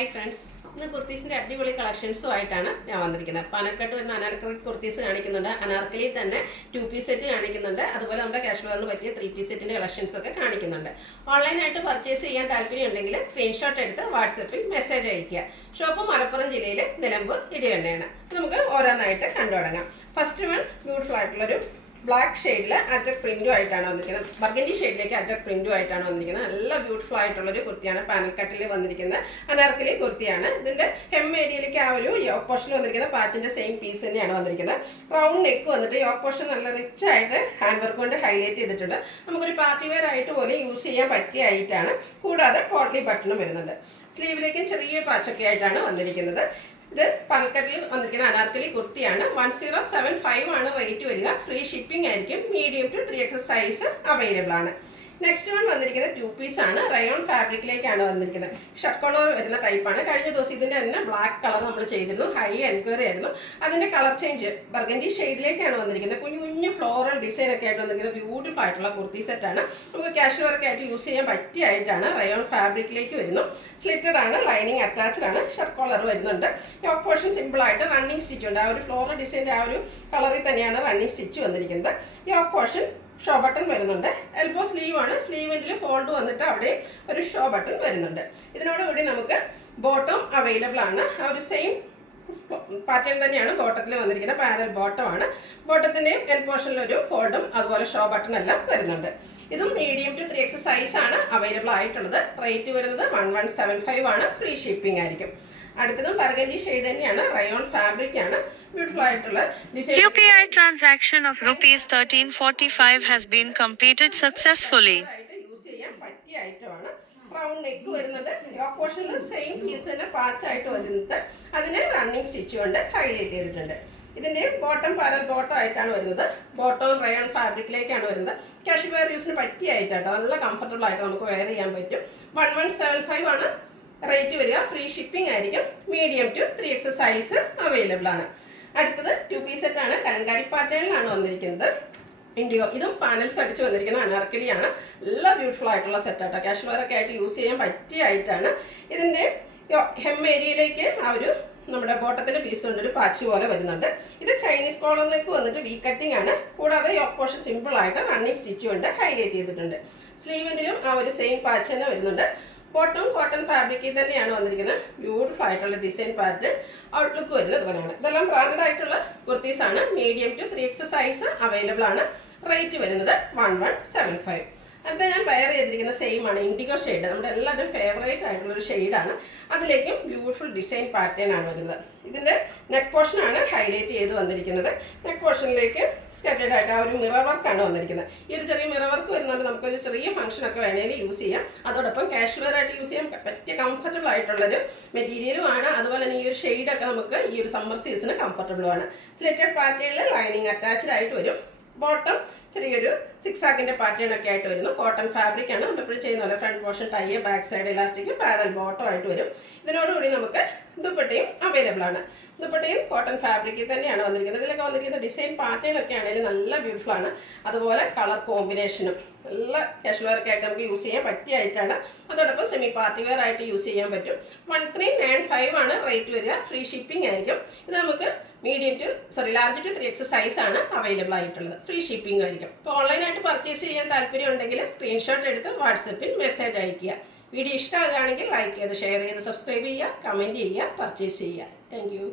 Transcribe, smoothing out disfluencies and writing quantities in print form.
Hi friends, ഇന്ന് കുർത്തീസിൻ്റെ അടിപൊളി കളക്ഷൻസുമായിട്ടാണ് ഞാൻ വന്നിരിക്കുന്നത്. പനക്കട്ട് വരുന്ന അനാർക്കലി കുർത്തീസ് കാണിക്കുന്നുണ്ട്, അനാർക്കലി തന്നെ 2 പീസ് സെറ്റ് കാണിക്കുന്നുണ്ട്, അതുപോലെ നമ്മുടെ കാഷ്വലിന് പറ്റിയ 3 പീസ് സെറ്റിൻ്റെ കളക്ഷൻസ് ഒക്കെ കാണിക്കുന്നുണ്ട്. ഓൺലൈനായിട്ട് പർച്ചേസ് ചെയ്യാൻ താല്പര്യം ഉണ്ടെങ്കിൽ സ്ക്രീൻഷോട്ട് എടുത്ത് വാട്സപ്പിൽ മെസ്സേജ് അയയ്ക്കുക. ഷോപ്പ് മലപ്പുറം ജില്ലയിൽ നിലമ്പൂർ ഇടിവണ്ണയാണ്. നമുക്ക് ഓരോന്നായിട്ട് കണ്ടു തുടങ്ങാം. ഫസ്റ്റ് വൺ ബ്യൂട്ടിഫുൾ ആയിട്ടുള്ളൊരു ബ്ലാക്ക് ഷെയ്ഡിൽ അജക് പ്രിൻറ്റും ആയിട്ടാണ് വന്നിരിക്കുന്നത്. ബർഗൻഡി ഷെയ്ഡിലേക്ക് അജക് പ്രിൻറ്റും ആയിട്ടാണ് വന്നിരിക്കുന്നത്. നല്ല ബ്യൂട്ടിഫുൾ ആയിട്ടുള്ളൊരു കുർത്തിയാണ്. പാനൽ കട്ടിൽ വന്നിരിക്കുന്ന അനാർക്കലി കുർത്തിയാണ്. ഇതിൻ്റെ ഹെം ഏരിയയിലേക്ക് ആ ഒരു യോക്ക് പോർഷൻ വന്നിരിക്കുന്ന പാച്ചിൻ്റെ സെയിം പീസ് തന്നെയാണ് വന്നിരിക്കുന്നത്. റൗണ്ട് നെക്ക് വന്നിട്ട് യോക്ക് പോർഷൻ നല്ല റിച്ച് ആയിട്ട് ഹാൻഡ് വർക്ക് കൊണ്ട് ഹൈലൈറ്റ് ചെയ്തിട്ടുണ്ട്. നമുക്കൊരു പാർട്ടി വെയർ ആയിട്ട് പോലെ യൂസ് ചെയ്യാൻ പറ്റിയ ആയിട്ടാണ്. കൂടാതെ പോട്ട്ലി ബട്ടണും വരുന്നുണ്ട്. സ്ലീവിലേക്കും ചെറിയ പാച്ചൊക്കെ ആയിട്ടാണ് വന്നിരിക്കുന്നത്. ഇത് പനക്കട്ടിൽ വന്നിരിക്കുന്ന അനാർക്കലി കുർത്തിയാണ്. 1075 ആണ് റേറ്റ് വരിക. ഫ്രീ ഷിപ്പിംഗ് ആയിരിക്കും. Medium to 3XL size available ആണ്. നെക്സ്റ്റ് വൺ വന്നിരിക്കുന്നത് 2 പീസ് ആണ്. റയോൺ ഫാബ്രിക്കിലേക്കാണ് വന്നിരിക്കുന്നത്. ഷർട്ട് കളർ വരുന്ന ടൈപ്പാണ്. കഴിഞ്ഞ ദിവസം ഇതിൻ്റെ തന്നെ ബ്ലാക്ക് കളർ നമ്മൾ ചെയ്തിരുന്നു. ഹൈ എൻക്വയറി ആയിരുന്നു. അതിൻ്റെ കളർ ചേഞ്ച് ബർഗൻഡി ഷെയ്ഡിലേക്കാണ് വന്നിരിക്കുന്നത്. കുഞ്ഞു കുഞ്ഞു ഫ്ലോറൽ ഡിസൈൻ ഒക്കെ ആയിട്ട് വന്നിരിക്കുന്നത് ബ്യൂട്ടിഫുൾ ആയിട്ടുള്ള കുർത്തി സെറ്റാണ്. നമുക്ക് കാഷ്വൽ വർക്ക് ആയിട്ട് യൂസ് ചെയ്യാൻ പറ്റിയ ആയിട്ടാണ്. റയോൺ ഫാബ്രിക്കിലേക്ക് വരുന്നു. സ്ലിറ്റഡ് ആണ്, ലൈനിങ് അറ്റാച്ച്ഡ് ആണ്, ഷർട്ട് കളർ വരുന്നുണ്ട്. യോക്ക് പോർഷൻ സിമ്പിൾ ആയിട്ട് റണ്ണിങ് സ്റ്റിച്ച് ഉണ്ട്. ആ ഒരു ഫ്ലോറൽ ഡിസൈൻ്റെ ആ ഒരു കളറിൽ തന്നെയാണ് റണ്ണിങ് സ്റ്റിച്ച് വന്നിരിക്കുന്നത്. യോക്ക് പോർഷൻ ഷോ ബട്ടൺ വരുന്നുണ്ട്. എൽബോ സ്ലീവ് ആണ്. സ്ലീവിൻ്റെ ഫോൾഡ് വന്നിട്ട് അവിടെ ഒരു ഷോ ബട്ടൺ വരുന്നുണ്ട്. ഇതിനോടുകൂടി നമുക്ക് ബോട്ടം അവൈലബിൾ ആണ്. ആ ഒരു സെയിം പാറ്റേൺ തന്നെയാണ് ബോട്ടത്തിൽ വന്നിരിക്കുന്നത്. പാരൽ ബോട്ടം ആണ്. ബോട്ടത്തിൻ്റെയും എൽ പോർഷനിലൊരു ഫോൾഡും അതുപോലെ ഷോ ബട്ടൺ എല്ലാം വരുന്നുണ്ട്. ഇതും മീഡിയം ടു 3XL സൈസ് ആണ് അവൈലബിൾ ആയിട്ടുള്ളത്. റേറ്റ് വരുന്നത് 1175 ആണ്. ഫ്രീ ഷിപ്പിംഗ് ആയിരിക്കും. അടുത്തതും ബർഗൻഡി ഷെയ്ഡ് തന്നെയാണ്. റയോൺ ഫാബ്രിക് ആണ്. ബ്യൂട്ടിഫുൾ ആയിട്ടുള്ള design. UPI transaction of rupees 1345 has been completed successfully. Use ചെയ്യാൻ പറ്റിയ ഐറ്റമാണ്. റൗണ്ട് നെക്ക് വരുന്നുണ്ട്. യോക്ക് പോർഷനിൽ സെയിം പീസ് തന്നെ പാച്ചായിട്ട് വരുന്നുണ്ട്. അതിന് റണ്ണിങ് സ്റ്റിച്ച് കൊണ്ട് ഹൈലൈറ്റ് ചെയ്തിട്ടുണ്ട്. ഇതിൻ്റെ ബോട്ടം പാരൽ ബോട്ടം ആയിട്ടാണ് വരുന്നത്. ബോട്ടം റയോൺ ഫാബ്രിക്കിലേക്കാണ് വരുന്നത്. കാഷ്വൽ വെയർ യൂസിന് പറ്റിയ ആയിട്ടാണ്. നല്ല കംഫർട്ടബിൾ ആയിട്ട് നമുക്ക് വെയർ ചെയ്യാൻ പറ്റും. 1175 ആണ് റേറ്റ് വരിക. ഫ്രീ ഷിപ്പിംഗ് ആയിരിക്കും. Medium to 3XL size available ആണ്. അടുത്തത് 2 പീസ് സെറ്റാണ്. കലങ്കാരി പാറ്റേണിലാണ് വന്നിരിക്കുന്നത്. ഇൻഡിഗോ. ഇതും പാനൽസ് അടിച്ച് വന്നിരിക്കുന്ന അനാർക്കലിയാണ്. നല്ല ബ്യൂട്ടിഫുൾ ആയിട്ടുള്ള സെറ്റാട്ടോ. കാഷ്വൽ വെയർ ഒക്കെ ആയിട്ട് യൂസ് ചെയ്യാൻ പറ്റിയ ആയിട്ടാണ്. ഇതിൻ്റെ ഹെം ഏരിയയിലേക്ക് ആ ഒരു നമ്മുടെ ബോട്ടത്തിൻ്റെ പീസ് കൊണ്ട് ഒരു പാച്ച് പോലെ വരുന്നുണ്ട്. ഇത് ചൈനീസ് കോളറിലേക്ക് വന്നിട്ട് വി കട്ടിംഗ് ആണ്. കൂടാതെ യോക്ക് പോർഷൻ സിമ്പിൾ ആയിട്ട് റണ്ണിങ് സ്റ്റിച്ച് കൊണ്ട് ഹൈലൈറ്റ് ചെയ്തിട്ടുണ്ട്. സ്ലീവിൻ്റെലും ആ ഒരു സെയിം പാച്ച് തന്നെ വരുന്നുണ്ട്. ബോട്ടം കോട്ടൺ ഫാബ്രിക്കിൽ തന്നെയാണ് വന്നിരിക്കുന്നത്. ബ്യൂട്ടിഫുൾ ആയിട്ടുള്ള ഡിസൈൻ പാറ്റേൺ ഔട്ട്ലുക്ക് വരുന്നത് അതുപോലെയാണ്. ഇതെല്ലാം ബ്രാൻഡഡ് ആയിട്ടുള്ള കുർത്തീസാണ്. Medium to 3XL size available ആണ്. റേറ്റ് വരുന്നത് 1175. അടുത്ത ഞാൻ വെയർ ചെയ്തിരിക്കുന്ന സെയിം ആണ്. ഇൻഡിഗോ ഷെയ്ഡ് നമ്മുടെ എല്ലാവരും ഫേവറേറ്റ് ആയിട്ടുള്ളൊരു ഷെയ്ഡാണ്. അതിലേക്കും ബ്യൂട്ടിഫുൾ ഡിസൈൻ പാറ്റേൺ ആണ് വരുന്നത്. ഇതിൻ്റെ നെക്ക് പോർഷനാണ് ഹൈലൈറ്റ് ചെയ്ത് വന്നിരിക്കുന്നത്. നെക്ക് പോർഷനിലേക്ക് സ്കേറ്റഡ് ആയിട്ട് ആ ഒരു മിറർ വർക്കാണ് വന്നിരിക്കുന്നത്. ഈ ഒരു ചെറിയ മിറർ വർക്ക് വരുന്നതുകൊണ്ട് നമുക്കൊരു ചെറിയ ഫംഗ്ഷനൊക്കെ വേണമെങ്കിൽ യൂസ് ചെയ്യാം. അതോടൊപ്പം കാഷ്വൽ വെയർ ആയിട്ട് യൂസ് ചെയ്യാൻ പറ്റിയ കംഫർട്ടബിൾ ആയിട്ടുള്ളൊരു മെറ്റീരിയലും ആണ്. അതുപോലെ തന്നെ ഈ ഒരു ഷെയ്ഡൊക്കെ നമുക്ക് ഈ ഒരു സമ്മർ സീസണ് കംഫർട്ടബിളും ആണ്. സ്ലിറ്റഡ് പാറ്റേണിൽ ലൈനിങ് അറ്റാച്ച്ഡ് ആയിട്ട് വരും. ബോട്ടം ചെറിയൊരു 6 ആക്കിൻ്റെ പാറ്റേൺ ഒക്കെ ആയിട്ട് വരുന്നു. കോട്ടൺ ഫാബ്രിക് ആണ്. നമ്മളെപ്പോഴും ചെയ്യുന്ന പോലെ front portion tie, back side elastic, parallel bottom ആയിട്ട് വരും. ഇതിനോടുകൂടി നമുക്ക് ദുപ്പട്ടയും അവൈലബിൾ ആണ്. ദുപ്പട്ടയും കോട്ടൺ ഫാബ്രിക്കിൽ തന്നെയാണ് വന്നിരിക്കുന്നത്. ഇതിലൊക്കെ വന്നിരിക്കുന്ന ഡിസൈൻ പാറ്റേൺ ഒക്കെ ആണെങ്കിലും നല്ല ബ്യൂട്ടിഫുൾ ആണ്. അതുപോലെ കളർ കോമ്പിനേഷനും നല്ല കാഷ്വൽ വെയർ ഒക്കെ ആയിട്ട് നമുക്ക് യൂസ് ചെയ്യാൻ പറ്റിയ ആയിട്ടാണ്. അതോടൊപ്പം സെമി പാർട്ടി വെയർ ആയിട്ട് യൂസ് ചെയ്യാൻ പറ്റും. 1395 ആണ് റേറ്റ് വരിക. ഫ്രീ ഷിപ്പിംഗ് ആയിരിക്കും. ഇത് നമുക്ക് ലാർജ് ടു 3XL സൈസ് ആണ് അവൈലബിൾ ആയിട്ടുള്ളത്. ഫ്രീ ഷിപ്പിംഗ് ആയിരിക്കും. ഇപ്പോൾ ഓൺലൈനായിട്ട് പർച്ചേസ് ചെയ്യാൻ താല്പര്യം ഉണ്ടെങ്കിൽ സ്ക്രീൻഷോട്ട് എടുത്ത് വാട്സപ്പിൽ മെസ്സേജ് അയയ്ക്കുക. വീഡിയോ ഇഷ്ടമാകുകയാണെങ്കിൽ ലൈക്ക് ചെയ്ത് ഷെയർ ചെയ്ത് സബ്സ്ക്രൈബ് ചെയ്യുക, കമൻറ്റ് ചെയ്യുക, പർച്ചേസ് ചെയ്യുക. Thank you.